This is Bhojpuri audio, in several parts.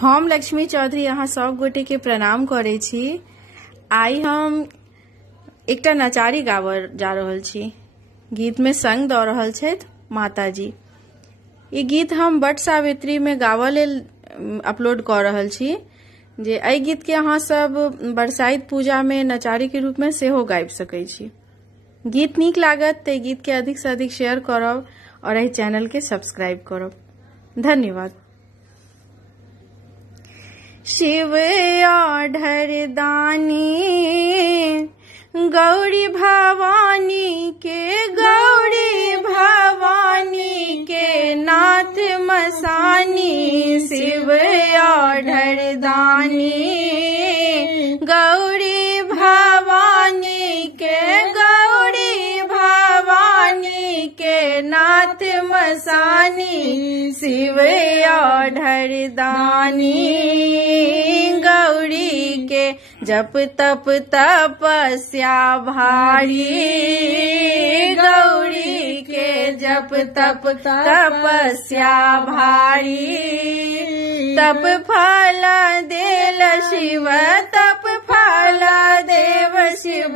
हम लक्ष्मी चौधरी अहाँ सब गोटे के प्रणाम करे छी। आई हम एकटा नचारी गाबऽ जा रहल छी। गीत में संग दऽ रहल छथि माताजी। ई गीत हम बट सावित्री में गाबऽ लेल अपलोड कऽ रहल छी, जे एहि गीत के अहाँ सब बरसाइत पूजा में नचारी के रूप में सेहो गाबि सकै छी। गीत नीक लागत तऽ गीत के अधिक से अधिक शेयर करब और एहि चैनल के सब्सक्राइब करब। धन्यवाद। शिव आढ़र दानी गौरी भवानी के नाथ मसानी। शिव आढ़र दानी गौरी भवानी के नाथ मसानी। शिव आढ़र दानी गौरी के जप तप तपस्या भारी। गौरी के जप तप तपस्या भारी। तप फल देल शिव तप फल देव शिव।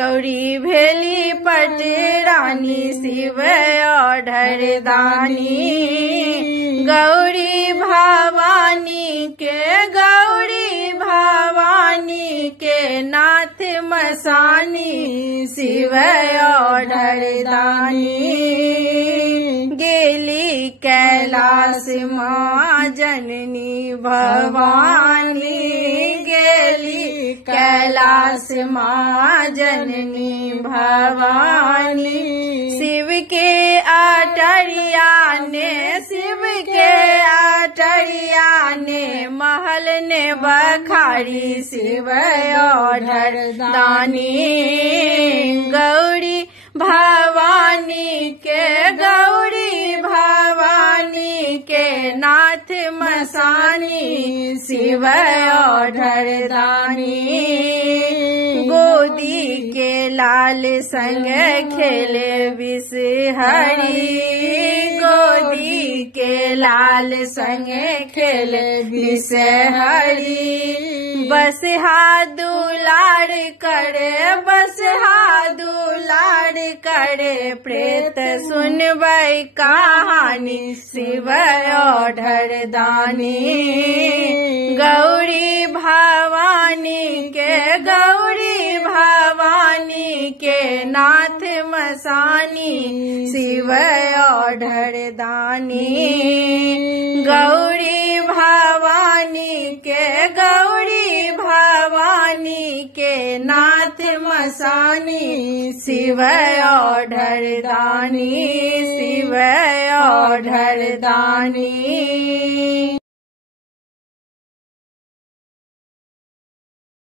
गौरी भेली पटरानी। शिव आढ़र दानी गौरी भवानी के नाथ मसानी। शिव आढ़र दानी गेली कैलाश माँ जननी भवानी। गेली कैलाश माँ जननी भवानी। शिव के अटरिया ने महल ने बखारी। शिव आढ़र दानी गौरी भवानी के नाथ मसानी। शिव आढ़र दानी गोदी के लाल संग खेले विषहरी। गोदी के लाल संग खेले विषहरी। बस दुलार करे प्रेत सुनबै कहानी। शिव आढ़र दानी गौरी भवानी के नाथ मसानी। शिव आढ़र दानी गौरी भवानी के नाथ मसानी। शिव आढ़र दानी। शिव आढ़र दानी।